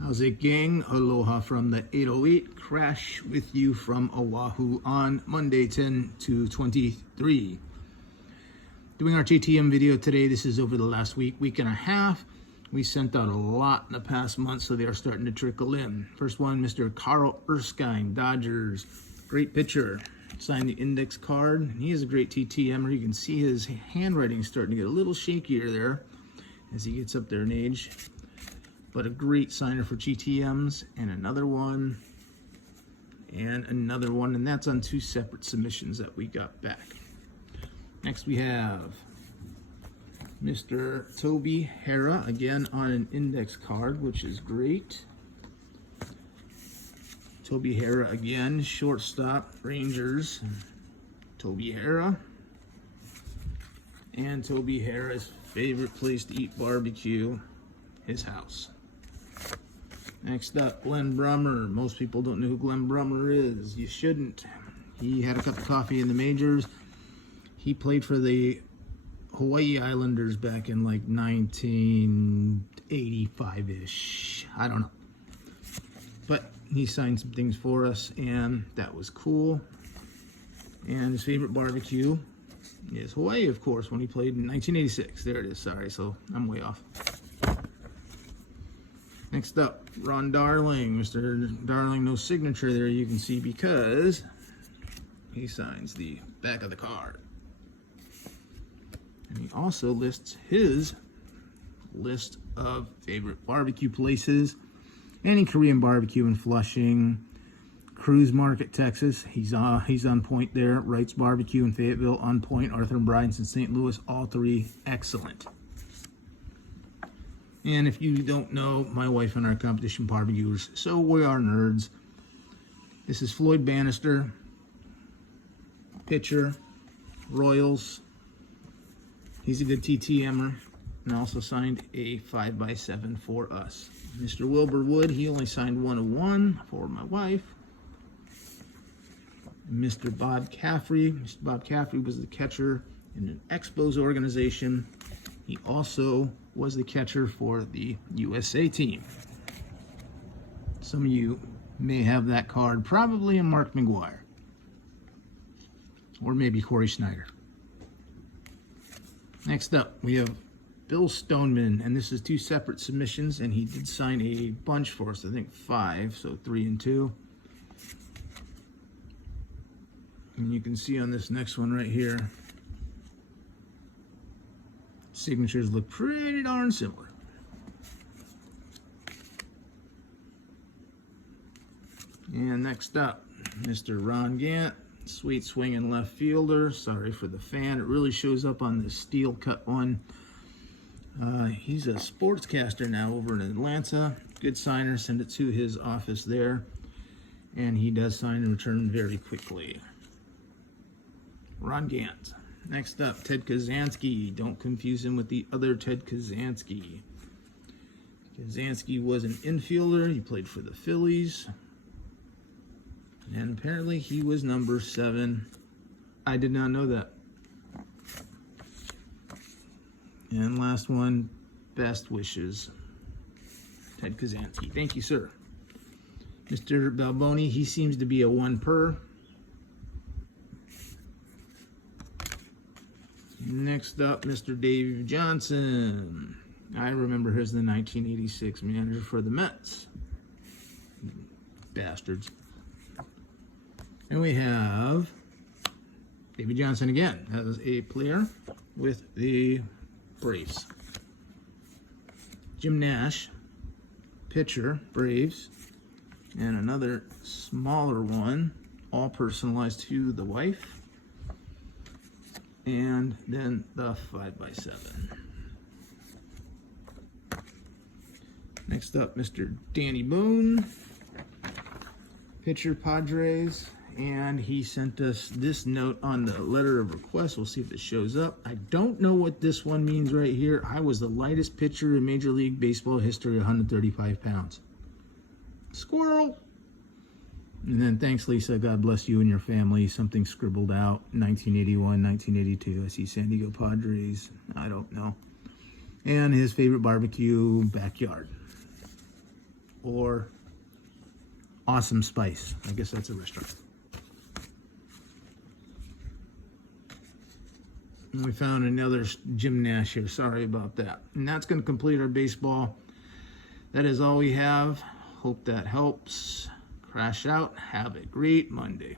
How's it, gang? Aloha from the 808. Crash with you from Oahu on Monday 10/2/23. Doing our TTM video today. This is over the last week and a half. We sent out a lot in the past month, so they are starting to trickle in. First one, Mr. Carl Erskine, Dodgers. Great pitcher. Signed the index card. He is a great TTMer. You can see his handwriting starting to get a little shakier there as he gets up there in age. But a great signer for GTMs, and another one, and that's on two separate submissions that we got back. Next we have Mr. Toby Hara, again on an index card, which is great. Toby Hara again, shortstop, Rangers. Toby Hara. And Toby Hara's favorite place to eat barbecue, his house. Next up, Glenn Brummer. Most people don't know who Glenn Brummer is. You shouldn't. He had a cup of coffee in the majors. He played for the Hawaii Islanders back in like 1985-ish. I don't know. But he signed some things for us, and that was cool. And his favorite barbecue is Hawaii, of course, when he played in 1986. There it is. Sorry, so I'm way off. Next up, Ron Darling. Mr. Darling, no signature there, you can see, because he signs the back of the card. And he also lists his list of favorite barbecue places. Any Korean barbecue in Flushing, Cruise Market, Texas. He's on point there. Wright's Barbecue in Fayetteville, on point. Arthur and Bryant's in St. Louis, all three excellent. And if you don't know, my wife and our competition barbecuers, so we are nerds. This is Floyd Bannister, pitcher, Royals. He's a good TTMer, and also signed a 5x7 for us. Mr. Wilbur Wood, he only signed 1/1 for my wife. Mr. Bob Caffrey. Mr. Bob Caffrey was the catcher in an Expos organization. He also was the catcher for the USA team. Some of you may have that card, probably in Mark McGuire. Or maybe Corey Schneider. Next up, we have Bill Stoneman, and this is two separate submissions, and he did sign a bunch for us, I think 5, so 3 and 2. And you can see on this next one right here, signatures look pretty darn similar. And next up, Mr. Ron Gant, sweet swinging left fielder. Sorry for the fan. It really shows up on the steel cut one. He's a sportscaster now over in Atlanta. Good signer. Send it to his office there. And he does sign and return very quickly. Ron Gant. Next up, Ted Kazansky. Don't confuse him with the other Ted Kazansky. Kazansky was an infielder. He played for the Phillies. And apparently he was number 7. I did not know that. And last one, best wishes. Ted Kazansky. Thank you, sir. Mr. Balboni, he seems to be a 1 per. Next up, Mr. Dave Johnson. I remember him as the 1986 manager for the Mets. Bastards. And we have David Johnson again as a player with the Braves. Jim Nash, pitcher, Braves. And another smaller one, all personalized to the wife. And then the 5x7. Next up, Mr. Danny Boone, pitcher, Padres, and he sent us this note on the letter of request. We'll see if it shows up. I don't know what this one means right here. I was the lightest pitcher in Major League Baseball history, 135 pounds. Squirrel. And then, thanks, Lisa. God bless you and your family. Something scribbled out, 1981, 1982. I see San Diego Padres. I don't know. And his favorite barbecue, backyard. or Awesome Spice. I guess that's a restaurant. And we found another Jim Nash here. Sorry about that. And that's going to complete our baseball. That is all we have. Hope that helps. Crash out. Have a great Monday.